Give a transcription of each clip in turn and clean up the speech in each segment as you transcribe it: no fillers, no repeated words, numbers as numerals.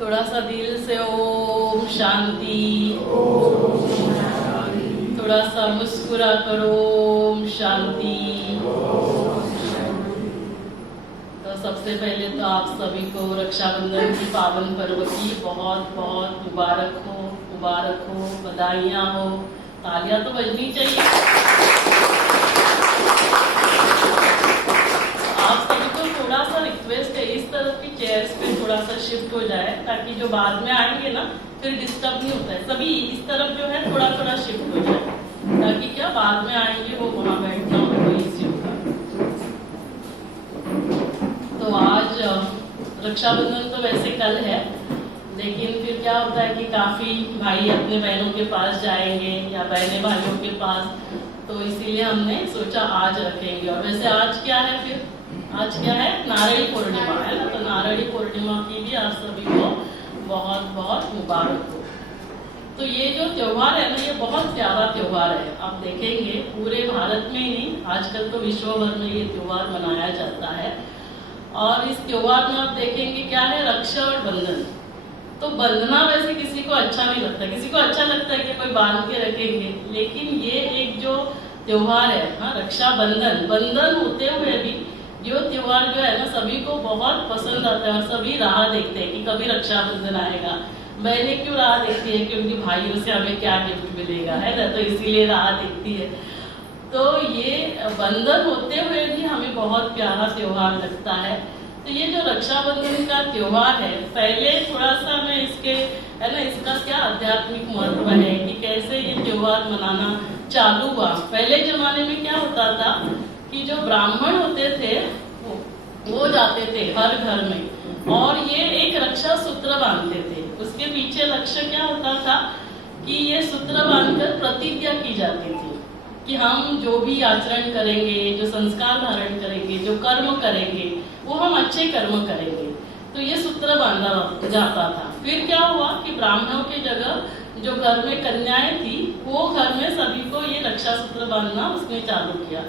थोड़ा सा दिल से ओम शांति, थोड़ा सा मुस्कुरा करो ओम शांति। तो सबसे पहले तो आप सभी को रक्षाबंधन की पावन पर्व की बहुत बहुत मुबारक हो, बधाइयाँ हो। तालियां तो बजनी चाहिए। आप सभी को थोड़ा सा रिक्वेस्ट है, इस तरफ की चेयर्स पे थोड़ा सा शिफ्ट हो जाए, ताकि जो बाद में आएंगे ना फिर डिस्टर्ब नहीं होता है। सभी इस तरफ जो है थोड़ा थोड़ा शिफ्ट हो जाए, ताकि क्या बाद में आएंगे वो वहां बैठना उनको इजी होगा। तो आज रक्षाबंधन तो वैसे कल है, लेकिन फिर क्या होता है कि काफी भाई अपने बहनों के पास जाएंगे या बहनें भाइयों के पास, तो इसीलिए हमने सोचा आज रखेंगे। और वैसे आज क्या है, फिर आज क्या है, नारयणी पूर्णिमा है ना। तो नारयणी पूर्णिमा की भी आप सभी को बहुत बहुत मुबारक हो। तो ये जो त्योहार है ना, ये बहुत प्यारा त्योहार है। आप देखेंगे पूरे भारत में ही नहीं, आजकल तो विश्व भर में ये त्योहार मनाया जाता है। और इस त्योहार में आप देखेंगे क्या है, रक्षा और बंधन। तो बंधना वैसे किसी को अच्छा नहीं लगता, किसी को अच्छा लगता है कि कोई बांध के रखेंगे, लेकिन ये एक जो त्योहार है हाँ, रक्षाबंधन, बंधन होते हुए भी जो त्योहार जो है ना सभी को बहुत पसंद आता है। और सभी राह देखते हैं कि कभी रक्षाबंधन आएगा। बहनें क्यों राह देखती है, क्योंकि भाइयों से हमें क्या गिफ्ट मिलेगा, है ना, तो इसीलिए राह देखती है। तो ये बंधन होते हुए भी हमें बहुत प्यारा त्योहार लगता है। तो ये जो रक्षाबंधन का त्योहार है, पहले थोड़ा सा मैं इसके है ना, इसका क्या आध्यात्मिक महत्व है कि कैसे ये त्योहार मनाना चालू हुआ। पहले जमाने में क्या होता था कि जो ब्राह्मण होते थे वो जाते थे हर घर में, और ये एक रक्षा सूत्र बांधते थे। उसके पीछे लक्ष्य क्या होता था कि ये सूत्र बांधकर प्रतिज्ञा की जाती थी कि हम जो भी आचरण करेंगे, जो संस्कार धारण करेंगे, जो कर्म करेंगे, वो हम अच्छे कर्म करेंगे। तो ये सूत्र बांधा जाता था। फिर क्या हुआ कि ब्राह्मणों की जगह जो घर में कन्याएं थी, वो घर में सभी को ये रक्षा सूत्र बांधना उसने चालू किया।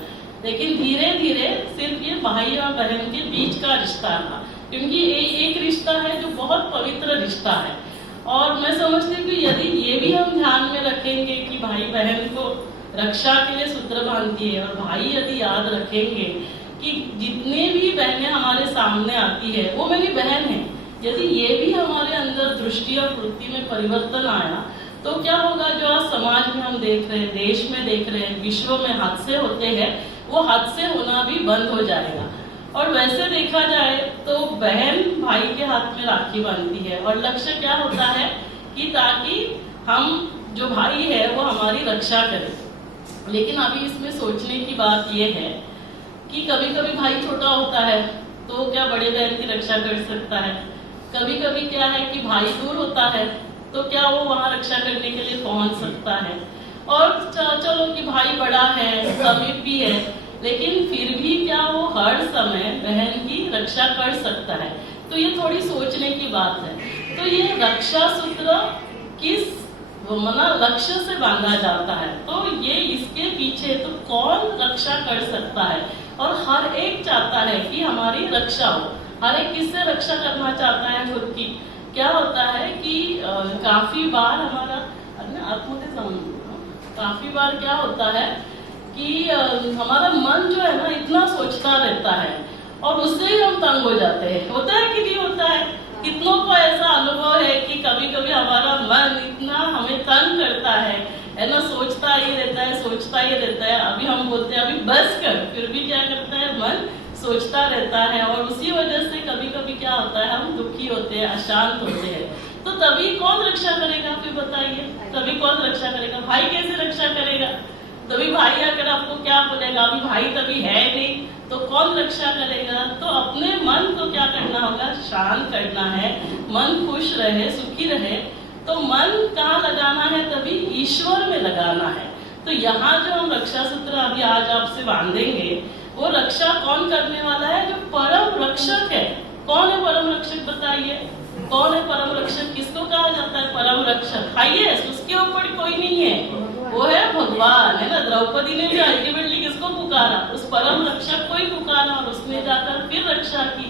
लेकिन धीरे धीरे सिर्फ ये भाई और बहन के बीच का रिश्ता था, क्योंकि ये एक रिश्ता है जो बहुत पवित्र रिश्ता है। और मैं समझती हूँ कि यदि ये भी हम ध्यान में रखेंगे कि भाई बहन को रक्षा के लिए सूत्र बांधती है, और भाई यदि याद रखेंगे कि जितने भी बहनें हमारे सामने आती है वो मेरी बहन है, यदि ये भी हमारे अंदर दृष्टि और वृत्ति में परिवर्तन आया, तो क्या होगा, जो आज समाज में हम देख रहे हैं, देश में देख रहे हैं, विश्व में हादसे होते हैं, वो हादसे होना भी बंद हो जाएगा। और वैसे देखा जाए तो बहन भाई के हाथ में राखी बांधती है, और लक्ष्य क्या होता है कि ताकि हम जो भाई है वो हमारी रक्षा करे। लेकिन अभी इसमें सोचने की बात यह है कि कभी कभी भाई छोटा होता है तो क्या बड़े बहन की रक्षा कर सकता है, कभी कभी क्या है कि भाई दूर होता है तो क्या वो वहां रक्षा करने के लिए पहुंच सकता है। और चलो कि भाई बड़ा है, समीपी है, लेकिन फिर भी क्या वो हर समय बहन की रक्षा कर सकता है। तो ये थोड़ी सोचने की बात है। तो ये रक्षा सूत्र किस लक्ष्य से बांधा जाता है, तो ये इसके पीछे तो कौन रक्षा कर सकता है। और हर एक चाहता है कि हमारी रक्षा हो, हर एक किससे रक्षा करना चाहता है, खुद की। क्या होता है कि काफी बार हमारा काफी बार क्या होता है कि हमारा मन जो है ना इतना सोचता रहता है, और उससे ही हम तंग हो जाते हैं। होता है कि नहीं होता है? कितनों को ऐसा अनुभव है कि कभी कभी हमारा मन इतना हमें तंग करता है ना, सोचता ही रहता है। अभी हम बोलते हैं अभी बस कर, फिर भी क्या करता है, मन सोचता रहता है। और उसी वजह से कभी कभी क्या होता है, हम दुखी होते हैं, अशांत होते हैं। तो तभी कौन रक्षा करेगा, फिर बताइए, तभी कौन रक्षा करेगा? भाई कैसे रक्षा करेगा? तभी भाई आकर आपको क्या बोलेगा, अभी भाई तभी है नहीं, तो कौन रक्षा करेगा? तो अपने मन को क्या करना होगा, शांत करना है, मन खुश रहे, सुखी रहे। तो मन कहाँ लगाना है, तभी ईश्वर में लगाना है। तो यहाँ जो हम रक्षा सूत्र अभी आज आपसे बांधेंगे, वो रक्षा कौन करने वाला है, जो परम रक्षक है। कौन है परम रक्षक, बताइए कौन है परम रक्षक? किसको कहा जाता है परम रक्षक? हाईएस्ट, उसके ऊपर कोई नहीं है, वो है भगवान, है ना। द्रौपदी ने भी अल्टीमेटली किसको पुकारा, उस परम रक्षक को ही पुकारा, और उसने जाकर फिर रक्षा की।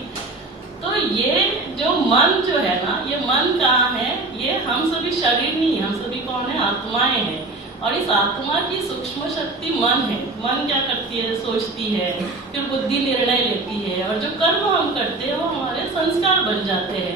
तो ये जो मन जो है ना, ये मन कहाँ है? ये हम सभी शरीर नहीं, हम सभी कौन है? आत्माएं हैं। और इस आत्मा की सूक्ष्म शक्ति मन है। मन क्या करती है? सोचती है, फिर बुद्धि निर्णय लेती है, और जो कर्म हम करते हैं वो हमारे संस्कार बन जाते हैं।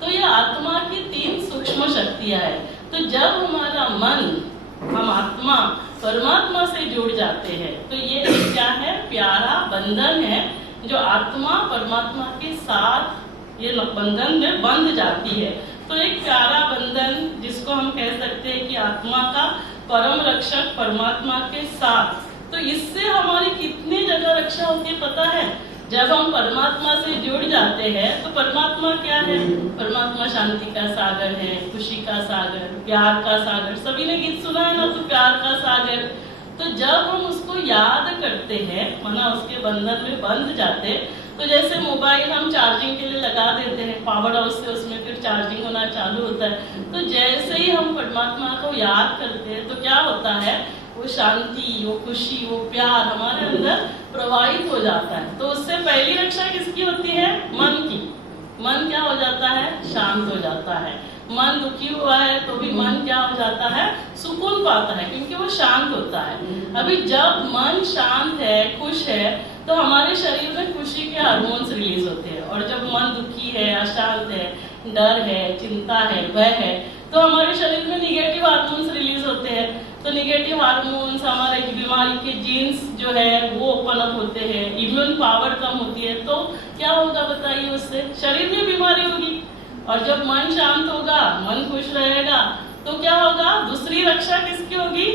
तो ये आत्मा की 3 सूक्ष्म शक्तियां है। तो जब हमारा मन, हम आत्मा परमात्मा से जुड़ जाते हैं, तो ये क्या है? प्यारा बंधन है, जो आत्मा परमात्मा के साथ ये बंधन में बंध जाती है। तो एक प्यारा बंधन, जिसको हम कह सकते हैं कि आत्मा का परम रक्षक परमात्मा के साथ। तो इससे हमारी कितनी जगह रक्षा होती है पता है? जब हम परमात्मा से जुड़ जाते हैं तो परमात्मा क्या है? परमात्मा शांति का सागर है, खुशी का सागर, प्यार का सागर। सभी ने गीत सुना है ना, तो प्यार का सागर। तो जब हम उसको याद करते हैं, माना उसके बंधन में बंध जाते, तो जैसे मोबाइल हम चार्जिंग के लिए लगा देते हैं, पावर हाउस से उसमें फिर चार्जिंग होना चालू होता है। तो जैसे ही हम परमात्मा को याद करते हैं, तो क्या होता है? वो शांति, वो खुशी, वो प्यार हमारे अंदर प्रवाहित हो जाता है। तो उससे पहली रक्षा किसकी होती है? मन की। मन क्या हो जाता है? शांत हो जाता है। मन दुखी हुआ है तो भी मन क्या हो जाता है? सुकून पाता है, क्योंकि वो शांत होता है। अभी जब मन शांत है, खुश है, तो हमारे शरीर में खुशी के हार्मोन्स रिलीज होते हैं। और जब मन दुखी है, अशांत है, डर है, चिंता है, भय है, तो हमारे शरीर में निगेटिव हार्मोन्स रिलीज होते हैं। तो निगेटिव हार्मोन्स, हमारे बीमारी के जीन्स जो है वो ओपन अप होते हैं, इम्यून पावर कम होती है। तो क्या होगा बताइए? उससे शरीर में बीमारी होगी। और जब मन शांत होगा, मन खुश रहेगा, तो क्या होगा? दूसरी रक्षा किसकी होगी?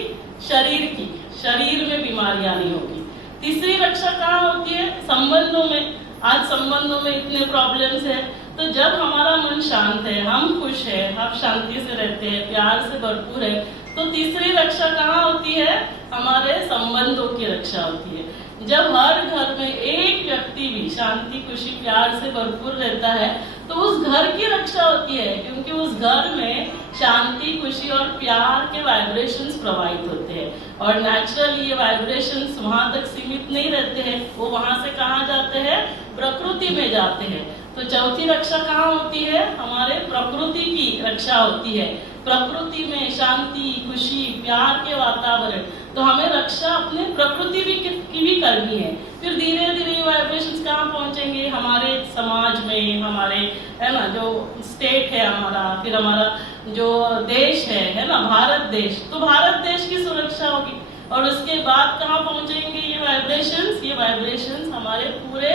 शरीर की। शरीर में बीमारियां नहीं होगी। तीसरी रक्षा कहाँ होती है? संबंधों में। आज संबंधों में इतने प्रॉब्लम्स है, तो जब हमारा मन शांत है, हम खुश है, हम शांति से रहते हैं, प्यार से भरपूर है, तो तीसरी रक्षा कहाँ होती है? हमारे संबंधों की रक्षा होती है। जब हर घर में एक व्यक्ति भी शांति, खुशी, प्यार से भरपूर रहता है, तो उस घर की रक्षा होती है, क्योंकि उस घर में शांति, खुशी और प्यार के वाइब्रेशंस प्रवाहित होते हैं। और नेचुरली ये वाइब्रेशंस वहां तक सीमित नहीं रहते हैं, वो वहां से कहाँ जाते हैं? प्रकृति में जाते हैं। तो चौथी रक्षा कहाँ होती है? हमारे प्रकृति की रक्षा होती है। प्रकृति में शांति, खुशी, प्यार के वातावरण, तो हमें रक्षा अपने प्रकृति की भी करनी है। फिर धीरे धीरे ये वाइब्रेशंस कहाँ पहुंचेंगे? हमारे समाज में, हमारे है ना जो स्टेट है हमारा, फिर हमारा जो देश है ना भारत देश, तो भारत देश की सुरक्षा होगी। और उसके बाद कहाँ पहुंचेंगे ये वाइब्रेशंस? ये वाइब्रेशंस हमारे पूरे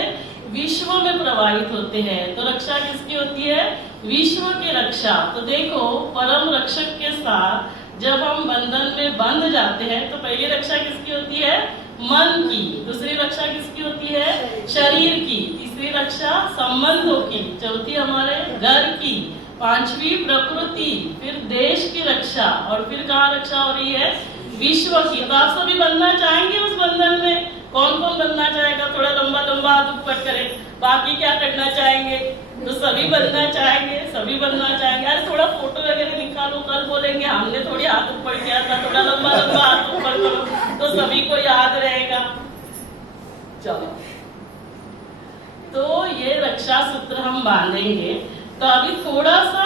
विश्व में प्रवाहित होते हैं। तो रक्षा किसकी होती है? विश्व की रक्षा। तो देखो, परम रक्षक के साथ जब हम बंधन में बंध जाते हैं, तो पहली रक्षा किसकी होती है? मन की। दूसरी रक्षा किसकी होती है? शरीर की। तीसरी रक्षा संबंधों की। चौथी हमारे घर की। पांचवी प्रकृति, फिर देश की रक्षा, और फिर कहाँ रक्षा हो रही है? विश्व की। तो आप सभी बनना चाहेंगे उस बंधन में? कौन कौन बनना चाहेगा? थोड़ा लंबा लंबा हाथ ऊपर करें। बाकी क्या करना चाहेंगे? तो सभी बनना चाहेंगे, सभी बनना चाहेंगे। अरे थोड़ा फोटो वगैरह निकालो, कल बोलेंगे हमने थोड़ी हाथ ऊपर किया था, थोड़ा लंबा लंबा हाथ ऊपर करो, तो सभी को याद रहेगा। चलो, तो ये रक्षा सूत्र हम बांधेंगे। तो अभी थोड़ा सा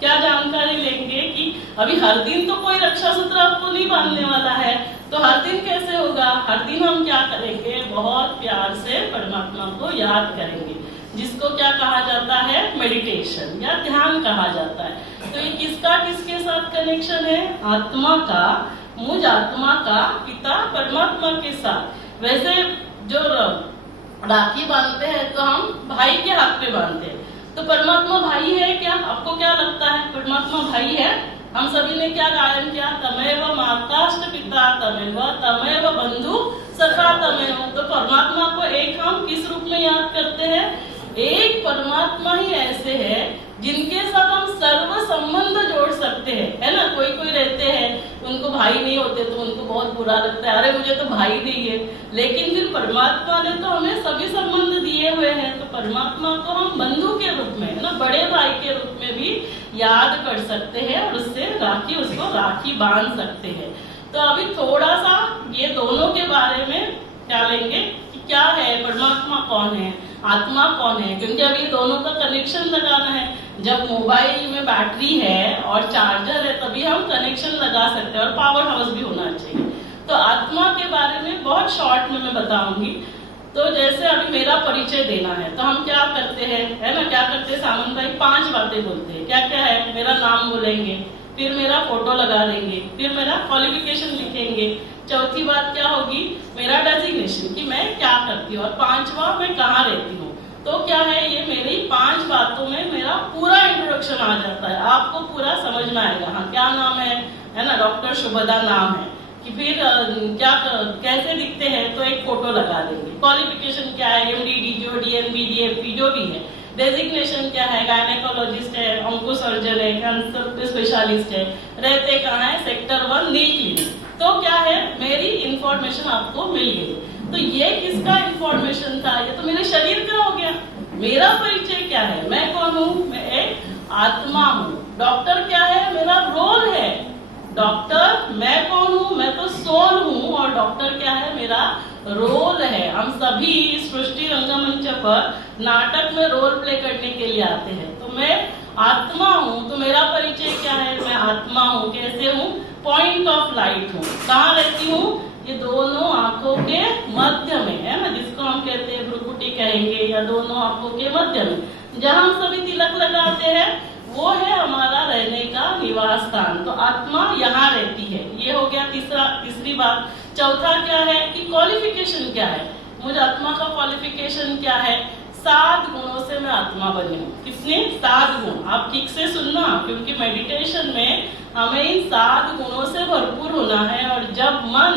क्या जानकारी लेंगे कि अभी हर दिन तो कोई रक्षा सूत्र आपको नहीं बांधने वाला है, तो हर दिन कैसे होगा? हर दिन हम क्या करेंगे? बहुत प्यार से परमात्मा को याद करेंगे, जिसको क्या कहा जाता है? मेडिटेशन या ध्यान कहा जाता है। तो ये किसका किसके साथ कनेक्शन है? आत्मा का, मुझ आत्मा का पिता परमात्मा के साथ। वैसे जो राखी बांधते हैं तो हम भाई के हाथ पे बांधते हैं, तो परमात्मा भाई है क्या? आपको क्या लगता है? परमात्मा भाई है? हम सभी ने क्या गायन किया? तमेव माताश्च पिता तमेव तमेव बंधु सखा तमेव। तो परमात्मा को एक हम किस रूप में याद करते हैं? एक परमात्मा ही ऐसे है जिनके साथ हम सर्व संबंध जोड़ सकते हैं, है ना। कोई कोई रहते हैं उनको भाई नहीं होते तो उनको बहुत बुरा लगता है, अरे मुझे तो भाई नहीं है। लेकिन फिर परमात्मा ने तो हमें सभी संबंध दिए हुए हैं, तो परमात्मा को हम बंधु के रूप में, है ना, बड़े भाई के रूप में भी याद कर सकते हैं और उससे उसको राखी बांध सकते हैं। तो अभी थोड़ा सा ये दोनों के बारे में क्या लेंगे कि क्या है परमात्मा कौन है, आत्मा कौन है, क्योंकि अभी दोनों का कनेक्शन लगाना है। जब मोबाइल में बैटरी है और चार्जर है तभी हम कनेक्शन लगा सकते हैं, और पावर हाउस भी होना चाहिए। तो आत्मा के बारे में बहुत शॉर्ट में मैं बताऊंगी। तो जैसे अभी मेरा परिचय देना है तो हम क्या करते हैं, है ना, क्या करते हैं सामंत भाई, 5 बातें बोलते हैं। क्या क्या है, मेरा नाम बोलेंगे, फिर मेरा फोटो लगा देंगे, फिर मेरा क्वालिफिकेशन लिखेंगे, चौथी बात क्या होगी, मेरा डेजिग्नेशन कि मैं क्या करती हूँ, और 5वां मैं कहाँ रहती हूँ। तो क्या है, ये मेरी 5 बातों में मेरा पूरा इंट्रोडक्शन आ जाता है, आपको पूरा समझ में आएगा। हाँ, क्या नाम है ना, डॉक्टर शुभदा नाम है, कि फिर क्या कैसे दिखते हैं, तो एक फोटो लगा देंगे। क्वालिफिकेशन क्या है, MD, DGO, DNB, DFP जो भी है। डेजिग्नेशन क्या है, गायनेकोलॉजिस्ट है, ऑन्को सर्जन है, कैंसर स्पेशलिस्ट है, रहते कहाँ है, सेक्टर 1 नी क्लिनिक। तो क्या है, मेरी इंफॉर्मेशन आपको मिल गई। तो ये किसका इंफॉर्मेशन था, ये तो मेरे शरीर का हो गया। मेरा परिचय क्या है, मैं कौन हूँ, मैं एक आत्मा हूँ। डॉक्टर क्या है, मेरा रोल है। डॉक्टर मैं कौन हूँ, मैं तो सोल हूँ, और डॉक्टर क्या है, मेरा रोल है। हम सभी सृष्टि रंगमंच पर नाटक में रोल प्ले करने के लिए आते हैं। तो मैं आत्मा हूँ, तो मेरा परिचय क्या है, मैं आत्मा हूँ। कैसे हूँ, पॉइंट ऑफ लाइट हूँ। कहाँ रहती हूँ, ये दोनों आंखों के मध्य में, है ना, जिसको हम कहते हैं भ्रुकुटी कहेंगे, या दोनों आंखों के मध्य में जहाँ हम सभी तिलक लगाते हैं, वो है हमारा रहने का निवास स्थान। तो आत्मा यहाँ रहती है। ये हो गया तीसरी बात। चौथा क्या है कि क्वालिफिकेशन क्या है, मुझे आत्मा का क्वालिफिकेशन क्या है, 7 गुणों से मैं आत्मा बनी हूँ। किसने, 7 गुण। आप ठीक से सुनना, क्योंकि मेडिटेशन में हमें इन 7 गुणों से भरपूर होना है, और जब मन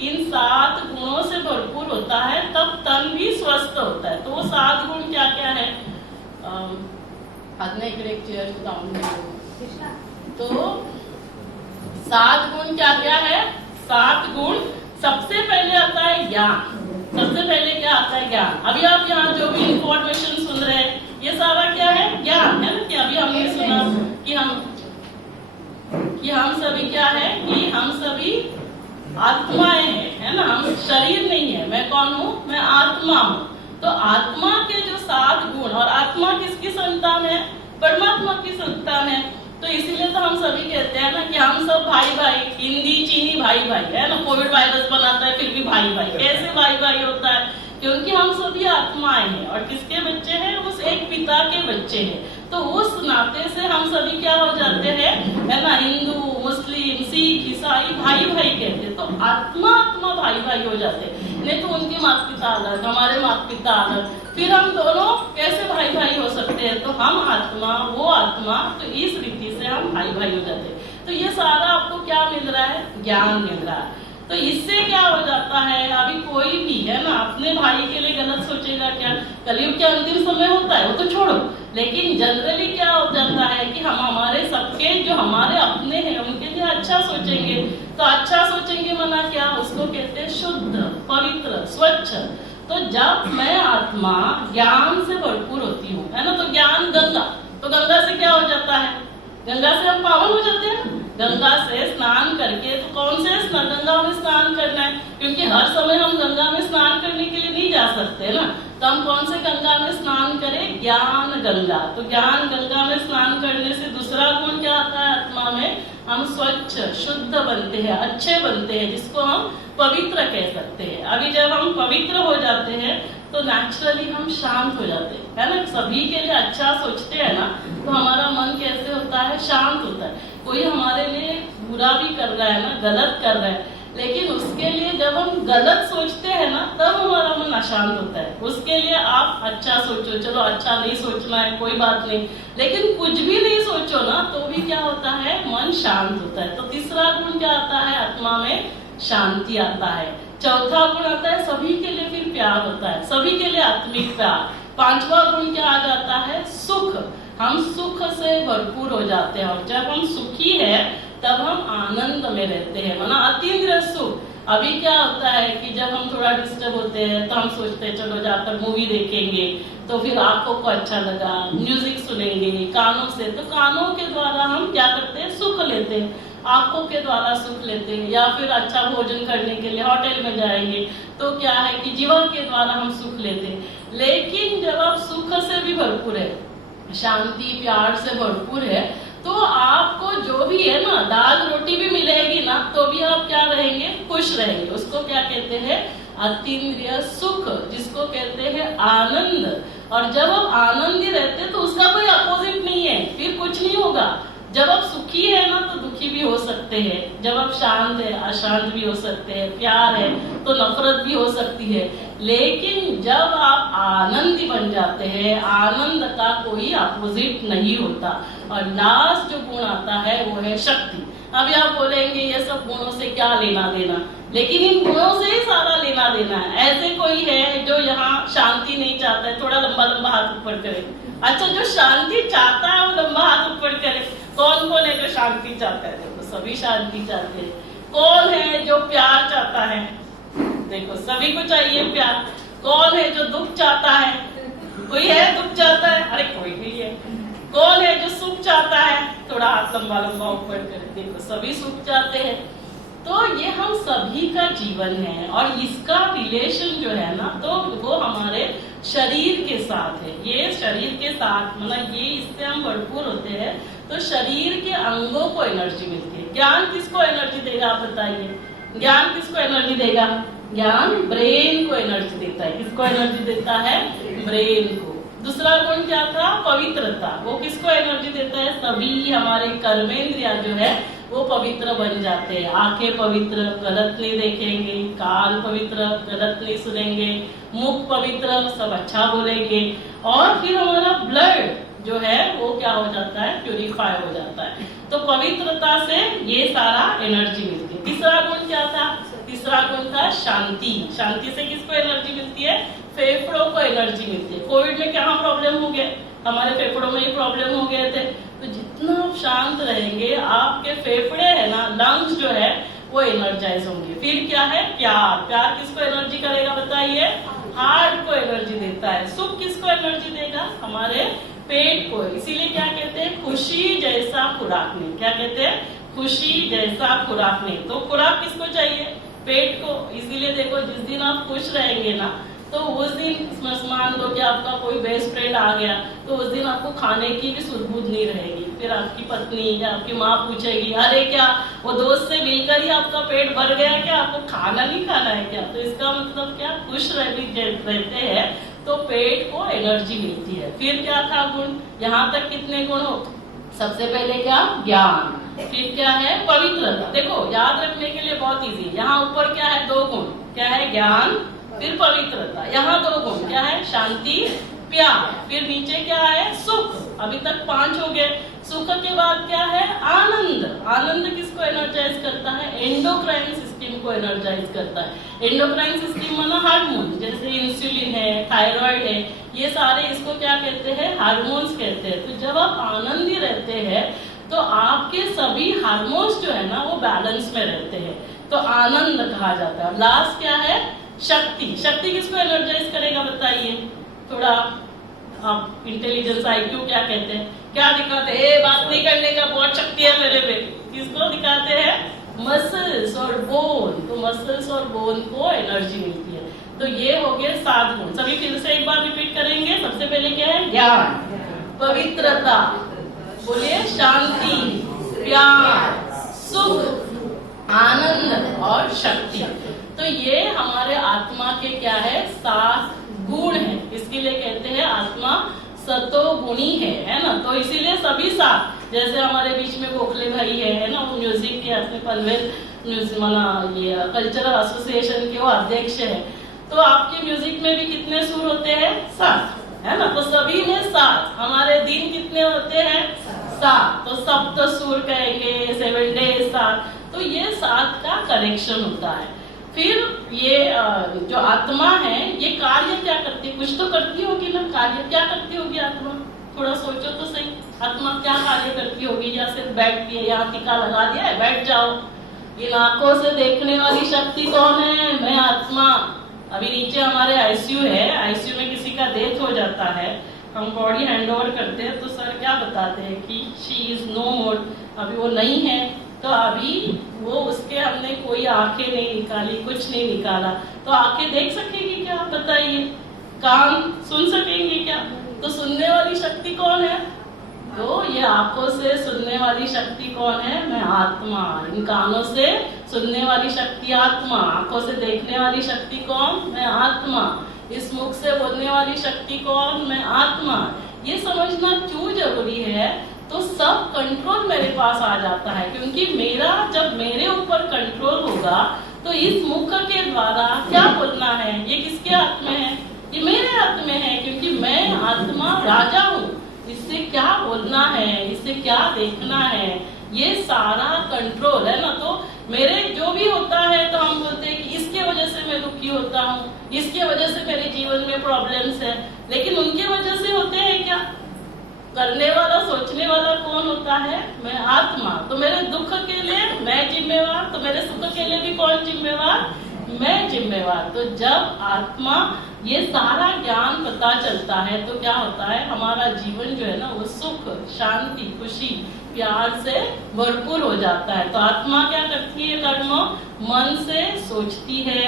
इन 7 गुणों से भरपूर होता है तब तन भी स्वस्थ होता है। तो वो 7 गुण क्या क्या है, एक चेयर तो 7 गुण क्या क्या है, 7 गुण। सबसे पहले आता है ज्ञान। सबसे पहले क्या आता है, ज्ञान। अभी आप यहाँ जो भी इंफॉर्मेशन सुन रहे हैं, ये सारा क्या है, ज्ञान है ना। कि अभी हमने सुना कि हम सभी क्या है, कि हम सभी आत्माएं हैं, है ना, हम शरीर नहीं है। मैं कौन हूँ, मैं आत्मा हूँ। तो आत्मा के जो 7 गुण, और आत्मा किसकी संतान है, परमात्मा की संतान है। तो इसीलिए तो हम सभी कहते हैं ना कि हम सब भाई भाई, हिंदी चीनी भाई भाई, है ना। कोविड वायरस बनाता है फिर भी भाई भाई। कैसे भाई भाई होता है, क्योंकि हम सभी आत्माएं हैं, और किसके बच्चे हैं, उस एक पिता के बच्चे हैं। तो उस नाते से हम सभी क्या हो जाते हैं, है ना, हिंदू, मुस्लिम, सिख, ईसाई भाई भाई कहते हैं। तो आत्मा आत्मा भाई भाई हो जाते हैं। नहीं तो उनके माता पिता अलग, हमारे माता पिता अलग, फिर हम दोनों कैसे भाई भाई हो सकते हैं। तो हम आत्मा, वो आत्मा, तो इस रीति से हम भाई भाई हो जाते हैं। तो ये सारा आपको क्या मिल रहा है, ज्ञान मिल रहा है। तो इससे क्या हो जाता है, अभी कोई भी, है ना, अपने भाई के लिए गलत सोचेगा क्या, कलयुग के अंतिम समय होता है वो तो छोड़ो, लेकिन जनरली क्या हो जाता है कि हम हमारे सबके जो हमारे अपने हैं उनके लिए अच्छा सोचेंगे। तो अच्छा सोचेंगे मना क्या, उसको कहते हैं शुद्ध, पवित्र, स्वच्छ। तो जब मैं आत्मा ज्ञान से भरपूर होती हूँ, है ना, तो ज्ञान गंगा, तो गंगा से क्या हो जाता है, गंगा से हम पावन हो जाते हैं। गंगा से स्नान करके, तो कौन से स्नान, गंगा में स्नान करना है, क्योंकि हर समय हम गंगा में स्नान करने के लिए नहीं जा सकते ना। तो हम कौन से गंगा में स्नान करें, ज्ञान गंगा। तो ज्ञान गंगा में स्नान करने से दूसरा गुण क्या आता है, आत्मा में हम स्वच्छ शुद्ध बनते हैं, अच्छे बनते हैं, जिसको हम पवित्र कह सकते हैं। अभी जब हम पवित्र हो जाते हैं तो नेचुरली हम शांत हो जाते हैं, है ना। सभी के लिए अच्छा सोचते हैं ना, तो हमारा मन कैसे होता है, शांत होता है। कोई हमारे लिए बुरा भी कर रहा है ना, गलत कर रहा है, लेकिन उसके लिए जब हम गलत सोचते हैं ना, तब हमारा मन अशांत होता है। उसके लिए आप अच्छा सोचो, चलो अच्छा नहीं सोचना है कोई बात नहीं, लेकिन कुछ भी नहीं सोचो ना, तो भी क्या होता है, मन शांत होता है। तो तीसरा गुण क्या आता है, आत्मा में शांति आता है। चौथा गुण आता है, सभी के लिए फिर प्यार होता है, सभी के लिए आत्मिक प्यार। 5वां गुण क्या आ जाता है, सुख। हम सुख से भरपूर हो जाते हैं, और जब हम सुखी है तब हम आनंद में रहते हैं, माना अतीन्द्रिय सुख। अभी क्या होता है कि जब हम थोड़ा डिस्टर्ब होते हैं तो हम सोचते हैं चलो जाकर मूवी देखेंगे, तो फिर आंखों को अच्छा लगा, म्यूजिक सुनेंगे कानों से, तो कानों के द्वारा हम क्या करते हैं, सुख लेते हैं, आंखों के द्वारा सुख लेते हैं। या फिर अच्छा भोजन करने के लिए होटल में जाएंगे, तो क्या है कि जीवा के द्वारा हम सुख लेते हैं। लेकिन जब आप सुख से भी भरपूर है, शांति प्यार से भरपूर है, तो आपको जो भी है ना, दाल रोटी भी मिलेगी ना, तो भी आप क्या रहेंगे, खुश रहेंगे। उसको क्या कहते हैं, अतीन्द्रिय सुख, जिसको कहते हैं आनंद। और जब आप आनंदी रहते हैं तो उसका कोई अपोजिट नहीं है, फिर कुछ नहीं होगा। जब आप सुखी है ना तो दुखी भी हो सकते हैं, जब आप शांत है अशांत भी हो सकते हैं, प्यार है तो नफरत भी हो सकती है। लेकिन जब आप आनंदी बन जाते हैं, आनंद का कोई अपोजिट नहीं होता। और लास्ट जो गुण आता है वो है शक्ति। अभी आप बोलेंगे ये सब गुणों से क्या लेना देना, लेकिन इन गुणों से ही सारा लेना देना है। ऐसे कोई है जो यहाँ शांति नहीं चाहता है, थोड़ा लंबा लंबा हाथ ऊपर करे। अच्छा, जो शांति चाहता है वो लंबा हाथ ऊपर करे। कौन कौन है जो शांति चाहता है? देखो सभी शांति चाहते हैं। कौन है जो प्यार चाहता है? देखो सभी को चाहिए प्यार। कौन है जो दुख चाहता है? कोई है दुख चाहता है? अरे कोई नहीं है। कौन है जो सुख चाहता है? थोड़ा हाथ लंबा लंबा ऊपर कर। देखो सभी सुख चाहते हैं। तो ये हम सभी का जीवन है, और इसका रिलेशन जो है ना, तो वो हमारे शरीर के साथ है। ये शरीर के साथ मतलब ये इससे हम भरपूर होते हैं, तो शरीर के अंगों को एनर्जी मिलती है। ज्ञान किसको एनर्जी देगा, आप बताइए? ज्ञान किसको एनर्जी देगा? ज्ञान ब्रेन को एनर्जी देता है। किसको एनर्जी देता है? ब्रेन को। दूसरा गुण क्या था? पवित्रता। वो किसको एनर्जी देता है? सभी हमारे कर्मेंद्रिया जो है वो पवित्र बन जाते हैं। आंखें पवित्र, गलत नहीं देखेंगे। कान पवित्र, गलत नहीं सुनेंगे। मुख पवित्र, सब अच्छा बोलेंगे। और फिर हमारा ब्लड जो है वो क्या हो जाता है? प्यूरिफाई हो जाता है। तो पवित्रता से ये सारा एनर्जी मिलती है। तीसरा गुण क्या था? तीसरा गुण था शांति। शांति से किसको एनर्जी मिलती है? फेफड़ों को एनर्जी मिलती है। कोविड में क्या प्रॉब्लम हो गया? हमारे फेफड़ों में ही प्रॉब्लम हो गए थे। तो जितना आप शांत रहेंगे, आपके फेफड़े है ना, लंग्स जो है वो एनर्जाइज होंगे। फिर क्या है? प्यार। प्यार किसको एनर्जी करेगा बताइए? हार्ट को एनर्जी देता है। सुख किसको एनर्जी देगा? हमारे पेट को। इसीलिए क्या कहते हैं? खुशी जैसा खुराक नहीं। क्या कहते हैं? खुशी जैसा खुराक नहीं। तो खुराक किसको चाहिए? पेट को। इसीलिए देखो, जिस दिन आप खुश रहेंगे ना, तो उस दिन मान लो कि आपका कोई बेस्ट फ्रेंड आ गया, तो उस दिन आपको खाने की भी सुध-बुध नहीं रहेगी। फिर आपकी पत्नी या आपकी माँ पूछेगी, अरे क्या वो दोस्त से मिलकर ही आपका पेट भर गया क्या? आपको खाना नहीं खाना है क्या? तो इसका मतलब क्या? खुश रहते हैं तो पेट को एनर्जी मिलती है। फिर क्या था गुण? यहाँ तक कितने गुण हो? सबसे पहले क्या? ज्ञान। फिर क्या है? पवित्रता। देखो याद रखने के लिए बहुत इजी है। यहाँ ऊपर क्या है? 2 गुण। क्या है? ज्ञान, फिर पवित्रता। यहाँ 2 गुण। क्या है? शांति, प्यार। फिर नीचे क्या है? सुख। अभी तक 5 हो गए। सुख के बाद क्या है? आनंद। आनंद किसको एनर्जाइज करता है? एंडोक्राइन सिस्टम को एनर्जाइज करता है। एंडोक्राइन सिस्टम माना हार्मोन, जैसे इंसुलिन है, थायराइड है, ये सारे इसको क्या कहते हैं? हार्मोन्स कहते हैं। तो जब आप आनंदी रहते हैं तो आपके सभी हार्मोन्स जो है ना वो बैलेंस में रहते हैं, तो आनंद कहा जाता है। लास्ट क्या है? शक्ति। शक्ति किसको एनर्जाइज करेगा बताइए? थोड़ा आप इंटेलिजेंस, IQ क्या कहते हैं? क्या दिखाते हैं? बात नहीं करने का बहुत शक्ति है मेरे पे। किसको दिखाते हैं? मसल्स और बोन। तो मसल्स और बोन को एनर्जी मिलती है। तो ये हो गए 7 गुण। सभी फिर से एक बार रिपीट करेंगे। सबसे पहले क्या है? ज्ञान, पवित्रता, बोलिए शांति, प्यार, सुख, आनंद और शक्ति। तो ये हमारे आत्मा के क्या है? 7 गुण है। इसके लिए कहते हैं आत्मा सतोगुणी है ना। तो इसीलिए सभी 7, जैसे हमारे बीच में गोखले भाई है ना, वो म्यूजिक के अपने पनवेल ये कल्चरल एसोसिएशन के वो अध्यक्ष है। तो आपके म्यूजिक में भी कितने सुर होते हैं? 7 है ना। तो सभी में 7। हमारे दिन कितने होते हैं? 7। तो सप्त सुर कहेंगे, 7 days 7। तो ये 7 का कनेक्शन होता है। फिर ये जो आत्मा है ये कार्य क्या करती है? कुछ तो करती होगी ना। कार्य क्या करती होगी आत्मा? थोड़ा सोचो तो सही। आत्मा क्या कार्य करती होगी? या सिर्फ बैठती है, यहाँ टीका लगा दिया है, बैठ जाओ। इन आंखों से देखने वाली शक्ति कौन है? मैं आत्मा। अभी नीचे हमारे ICU है। ICU में किसी का डेथ हो जाता है, हम बॉडी हैंड ओवर करते हैं, तो सर क्या बताते हैं कि शी इज नो मोर। अभी वो नहीं है, तो अभी वो उसके हमने कोई आंखें नहीं निकाली, कुछ नहीं निकाला, तो आंखें देख सकेगी क्या? आप बताइए। कान सुन सकेंगे क्या? तो सुनने वाली शक्ति कौन है? तो ये आंखों से सुनने वाली शक्ति कौन है? मैं आत्मा। इन कानों से सुनने वाली शक्ति आत्मा। आंखों से देखने वाली शक्ति कौन? मैं आत्मा। इस मुख से बोलने वाली शक्ति कौन? मैं आत्मा। ये समझना क्यों जरूरी है? तो सब कंट्रोल मेरे पास आ जाता है, क्योंकि मेरा जब मेरे ऊपर कंट्रोल होगा तो इस मुख के द्वारा क्या बोलना है ये किसके हाथ में है? ये मेरे हाथ में है, क्योंकि मैं आत्मा राजा हूँ। इससे क्या बोलना है, इससे क्या देखना है, ये सारा कंट्रोल है ना। तो मेरे जो भी होता है तो हम बोलते हैं कि इसके वजह से मैं दुखी होता हूँ, इसके वजह से मेरे जीवन में प्रॉब्लम्स है, लेकिन उनके वजह से होते हैं क्या? करने वाला सोचने वाला कौन होता है? मैं आत्मा। तो मेरे दुख के लिए मैं जिम्मेवार, तो मेरे सुख के लिए भी कौन जिम्मेवार? मैं जिम्मेवार। तो जब आत्मा ये सारा ज्ञान पता चलता है तो क्या होता है? हमारा जीवन जो है ना वो सुख, शांति, खुशी, प्यार से भरपूर हो जाता है। तो आत्मा क्या करती है? कर्म मन से सोचती है,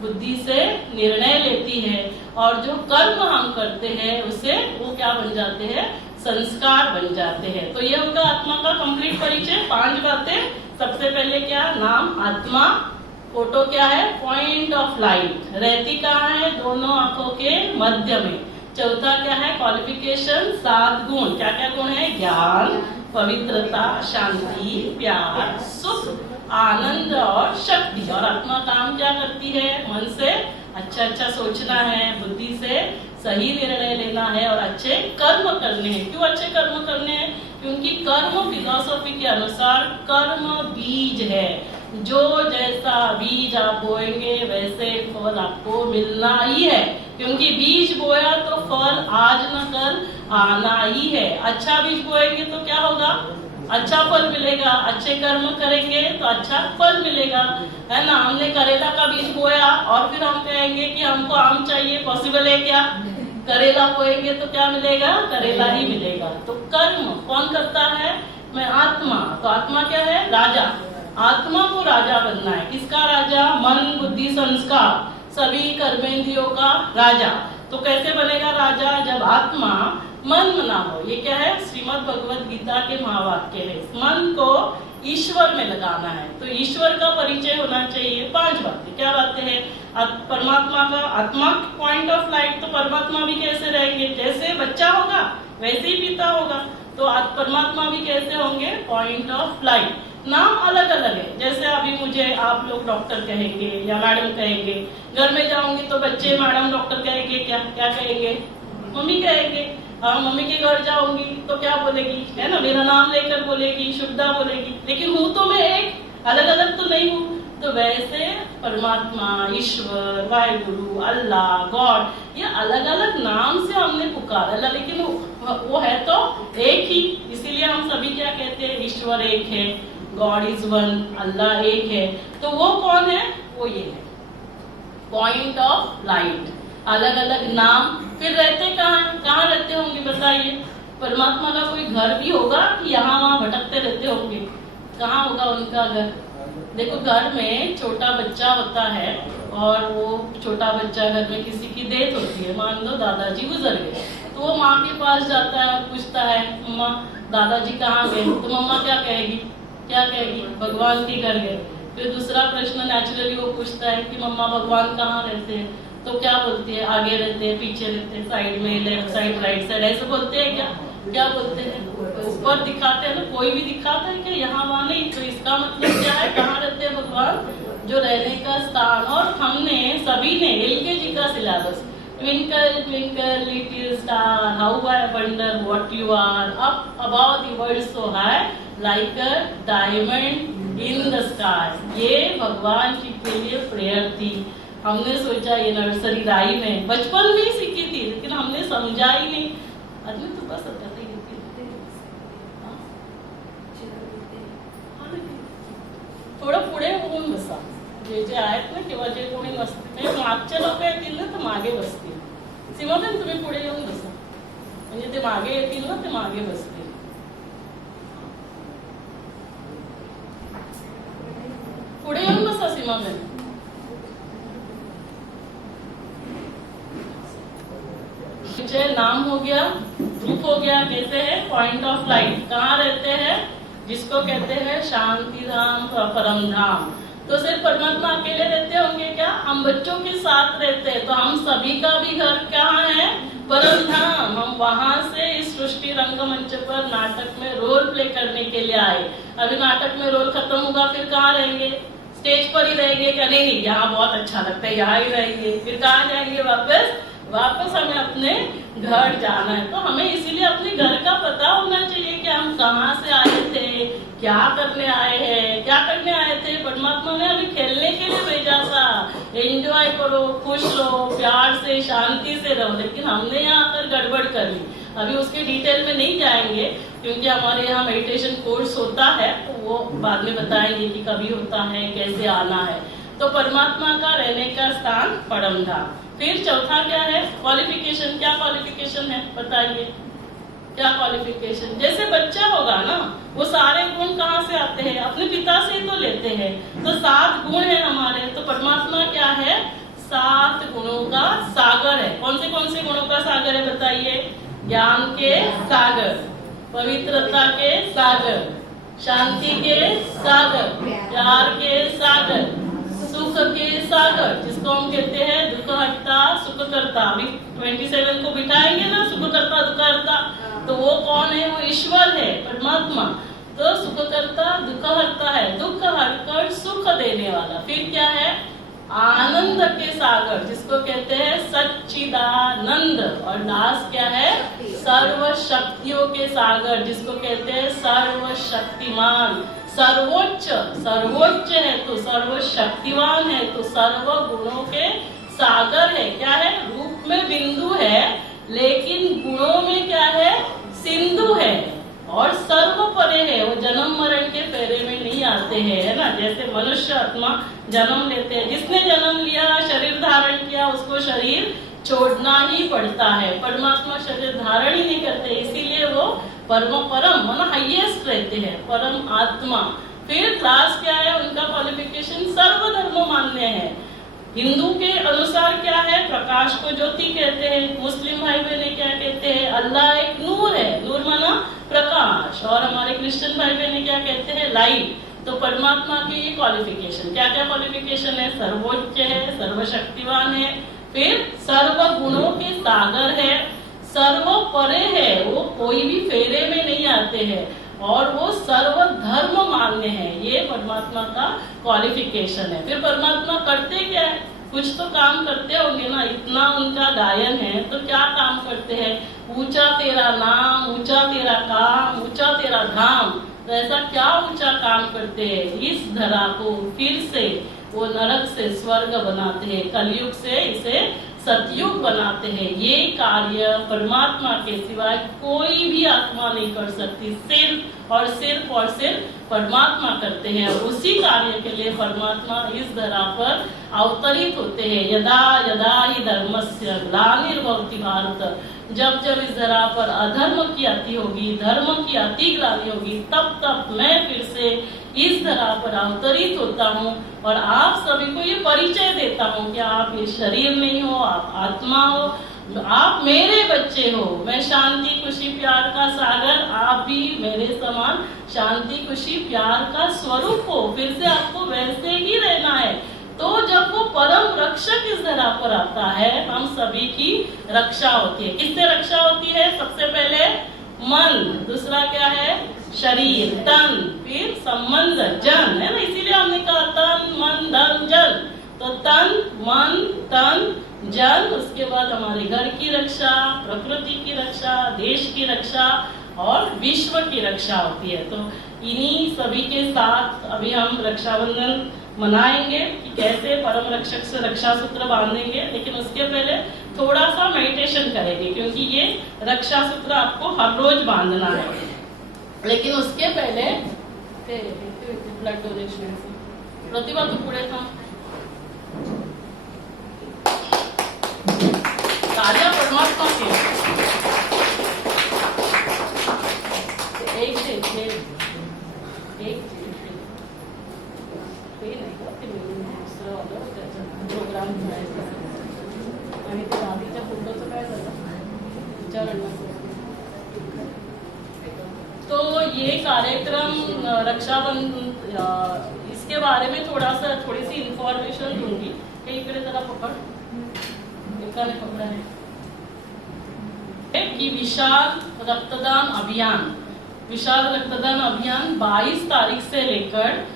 बुद्धि से निर्णय लेती है, और जो कर्म हम करते हैं उसे वो क्या बन जाते हैं? संस्कार बन जाते हैं। तो ये होगा आत्मा का कंप्लीट परिचय। 5 बातें। सबसे पहले क्या? नाम आत्मा। फोटो क्या है? Point of light. रहती कहाँ है? दोनों आंखों के मध्य में। चौथा क्या है? क्वालिफिकेशन 7 गुण। क्या क्या गुण है? ज्ञान, पवित्रता, शांति, प्यार, सुख, आनंद और शक्ति। और आत्मा काम क्या करती है? मन से अच्छा अच्छा सोचना है, बुद्धि से सही निर्णय लेना है और अच्छे कर्म करने हैं। क्यों अच्छे कर्म करने हैं? क्योंकि कर्म फिलॉसफी के अनुसार कर्म बीज है। जो जैसा बीज आप बोएंगे वैसे फल आपको मिलना ही है, क्योंकि बीज बोया तो फल आज न कल आना ही है। अच्छा बीज बोएंगे तो क्या होगा? अच्छा फल मिलेगा। अच्छे कर्म करेंगे तो अच्छा फल मिलेगा, है ना। हमने करेला का बीज बोया और फिर हम कहेंगे कि हमको आम चाहिए, पॉसिबल है क्या? करेला बोएंगे तो क्या मिलेगा? करेला ही मिलेगा। तो कर्म कौन करता है? मैं आत्मा। तो आत्मा क्या है? राजा। आत्मा को राजा बनना है। किसका राजा? मन, बुद्धि, संस्कार, सभी कर्मेंद्रियों का राजा। तो कैसे बनेगा राजा? जब आत्मा मन मना हो। ये क्या है? श्रीमद् भगवत गीता के महावाक्य है। मन को ईश्वर में लगाना है। तो ईश्वर का परिचय होना चाहिए। 5 बातें। क्या बातें हैं? परमात्मा का, आत्मा पॉइंट ऑफ लाइट। तो परमात्मा भी कैसे रहेंगे? जैसे बच्चा होगा वैसे ही पिता होगा। तो परमात्मा भी कैसे होंगे? Point of light. नाम अलग अलग है। जैसे अभी मुझे आप लोग डॉक्टर कहेंगे या मैडम कहेंगे, घर में जाऊंगी तो बच्चे मैडम डॉक्टर कहेंगे, क्या क्या कहेंगे? मम्मी कहेंगे। मम्मी के घर जाऊंगी तो क्या बोलेगी? है ना, मेरा नाम लेकर बोलेगी, शुभदा बोलेगी। लेकिन हूँ तो मैं एक, अलग अलग तो नहीं हूँ। तो वैसे परमात्मा, ईश्वर, वाहिगुरु, अल्लाह, गॉड, ये अलग अलग नाम से हमने पुकारा, लेकिन वो है तो एक ही। इसीलिए हम सभी क्या कहते हैं? ईश्वर एक है, गॉड इज वन, अल्लाह एक है। तो वो कौन है? वो ये है पॉइंट ऑफ लाइट। अलग अलग नाम। फिर रहते कहाँ रहते होंगे बताइए? परमात्मा का कोई घर भी होगा कि यहाँ वहाँ भटकते रहते होंगे? कहाँ होगा उनका घर? देखो, घर में छोटा बच्चा होता है और वो छोटा बच्चा घर में किसी की डेथ होती है, मान लो दादाजी गुजर गए, तो वो माँ के पास जाता है और पूछता है, मम्मा दादाजी कहाँ गए? तो मम्मा क्या कहेगी? क्या कहेगी? भगवान के घर गए। फिर दूसरा प्रश्न नेचुरली वो पूछता है कि मम्मा भगवान कहाँ रहते हैं? तो क्या बोलती है? आगे रहते हैं, पीछे रहते हैं, साइड में, लेफ्ट साइड, राइट साइड, ऐसे बोलते हैं क्या? क्या बोलते हैं? ऊपर दिखाते हैं ना, कोई भी दिखाता है क्या? यहाँ वहाँ नहीं। तो इसका मतलब क्या है? कहाँ रहते हैं भगवान? जो रहने का स्थान। और हमने सभी ने LKG का syllabus, twinkle twinkle little star, how I wonder what you are, up about the world so high like a diamond in the sky, ये भगवान जी के लिए प्रेयर थी। हमने सोचा ये नर्सरी राइम है, बचपन में ही सीखी थी, लेकिन हमने समझा ही नहीं। आदमी तो बस आता था थोडं पुढे होऊन बसा. जे आहेत ना किंवा जे कोणी नसते मागच्या लोक येतील ना तर मागे बसतील. सीमाबेन तुम्ही पुढे येऊन बसा, म्हणजे ते मागे येतील ना ते मागे बसतील. पुढे येऊन बसा सीमाबेन. नाम हो गया, रूप हो गया, कैसे है पॉइंट ऑफ लाइट, कहाँ रहते हैं, जिसको कहते हैं शांति धाम, परम धाम। तो सिर्फ परमात्मा अकेले रहते होंगे क्या? हम बच्चों के साथ रहते हैं, तो हम सभी का भी घर कहाँ है? परम धाम। हम वहां से इस सृष्टि रंगमंच पर नाटक में रोल प्ले करने के लिए आए। अभी नाटक में रोल खत्म होगा, फिर कहाँ रहेंगे? स्टेज पर ही रहेंगे क्या? नहीं, यहाँ बहुत अच्छा लगता है, यहाँ ही रहेंगे। फिर कहाँ जाएंगे? वापस हमें अपने घर जाना है। तो हमें इसीलिए अपने घर का पता होना चाहिए कि हम कहाँ से आए थे, क्या करने आए हैं। क्या करने आए थे? परमात्मा ने हमें खेलने के लिए भेजा था। एंजॉय करो, खुश रहो, प्यार से, शांति से रहो। लेकिन हमने यहाँ आकर गड़बड़ कर ली। अभी उसके डिटेल में नहीं जाएंगे, क्योंकि हमारे यहाँ मेडिटेशन कोर्स होता है, तो वो बाद में बताएंगे कि कभी होता है, कैसे आना है। तो परमात्मा का रहने का स्थान परम धाम। फिर चौथा क्या है? क्वालिफिकेशन। क्या क्वालिफिकेशन है बताइए? क्या क्वालिफिकेशन? जैसे बच्चा होगा ना, वो सारे गुण कहाँ से आते हैं? अपने पिता से ही तो लेते हैं। तो 7 गुण है हमारे। तो परमात्मा क्या है? 7 गुणों का सागर है। कौन से गुणों का सागर है बताइए? ज्ञान के सागर, पवित्रता के सागर, शांति के सागर, प्यार के सागर, सुख के सागर, जिसको हम कहते हैं दुख हरता सुख करता। अभी 27 को बिठाएंगे ना, सुख करता दुख हरता। तो वो कौन है? वो ईश्वर है, परमात्मा। तो सुख करता दुख हरता है, दुख हरकर सुख देने वाला। फिर क्या है? आनंद के सागर, जिसको कहते हैं सच्चिदानंद। और लास्ट क्या है? सर्व शक्तियों के सागर, जिसको कहते हैं सर्वशक्तिमान। सर्वोच्च है तो सर्वशक्तिवान है, तो सर्व गुणों के सागर है। क्या है? रूप में बिंदु है, लेकिन गुणों में क्या है? सिंधु है। और सर्व परे है, वो जन्म मरण के फेरे में नहीं आते हैं, है ना। जैसे मनुष्य आत्मा जन्म लेते हैं, जिसने जन्म लिया, शरीर धारण किया, उसको शरीर छोड़ना ही पड़ता है। परमात्मा शरीर धारण ही नहीं करते, इसीलिए वो परम मन हाईएस्ट रहते हैं, परम आत्मा। फिर क्लास क्या है उनका? क्वालिफिकेशन सर्वधर्म मान्य है। हिंदू के अनुसार क्या है? प्रकाश को ज्योति कहते हैं। मुस्लिम भाई बहन क्या कहते हैं? अल्लाह एक नूर है, नूर माना प्रकाश। और हमारे क्रिश्चियन भाई बहन क्या कहते हैं? लाइट। तो परमात्मा की ये क्वालिफिकेशन, क्या क्या क्वालिफिकेशन है? सर्वोच्च है, सर्वशक्तिवान है, फिर सर्व गुणों के सागर है, सर्व परे है, वो कोई भी फेरे में नहीं आते हैं, और वो सर्व धर्म मान्य है। ये परमात्मा का क्वालिफिकेशन है। फिर परमात्मा करते क्या है? कुछ तो काम करते होंगे ना, इतना उनका गायन है, तो क्या काम करते हैं? ऊंचा तेरा नाम, ऊंचा तेरा काम, ऊंचा तेरा धाम। तो ऐसा क्या ऊंचा काम करते हैं? इस धरा को फिर से वो नरक से स्वर्ग बनाते हैं, कलयुग से इसे सतयुग बनाते हैं। ये कार्य परमात्मा के सिवाय कोई भी आत्मा नहीं कर सकती, सिर्फ और सिर्फ परमात्मा करते हैं। और उसी कार्य के लिए परमात्मा इस धरा पर अवतरित होते हैं। यदा यदा ही धर्मस्य ग्लानिर्भवति भारत, जब जब इस धरा पर अधर्म की अति होगी, धर्म की अति ग्लानि होगी, तब तब मैं फिर से इस धरा पर अवतरित होता हूँ और आप सभी को ये परिचय देता हूँ कि आप ये शरीर नहीं हो, आप आत्मा हो, आप मेरे बच्चे हो। मैं शांति खुशी प्यार का सागर, आप भी मेरे समान शांति खुशी प्यार का स्वरूप हो। फिर से आपको वैसे ही रहना है। तो जब वो परम रक्षक इस धरा पर आता है, हम सभी की रक्षा होती है। किससे रक्षा होती है? सबसे पहले मन, दूसरा क्या है? शरीर, तन, फिर संबंध, जन, है ना। इसीलिए हमने कहा तन मन धन जन। तो तन मन तन जन, उसके बाद हमारे घर की रक्षा, प्रकृति की रक्षा, देश की रक्षा और विश्व की रक्षा होती है। तो इन्हीं सभी के साथ अभी हम रक्षाबंधन मनाएंगे कि कैसे परम रक्षक से रक्षा सूत्र बांधेंगे। लेकिन उसके पहले थोड़ा सा मेडिटेशन करेंगे, क्योंकि ये रक्षा सूत्र आपको हर रोज बांधना है। लेकिन उसके पहले ब्लड डोनेशन प्रतिभा तो पुढे था राजा परमात्मा के एक प्रोग्राम आणि ते आधीच्या फोटोचं काय झालं? तो ये कार्यक्रम रक्षाबंधन, इसके बारे में थोड़ी सी इन्फॉर्मेशन दूंगी कि इकडे जरा पकड़, एकाने पकड़ा है कि विशाल रक्तदान अभियान 22 तारीख से लेकर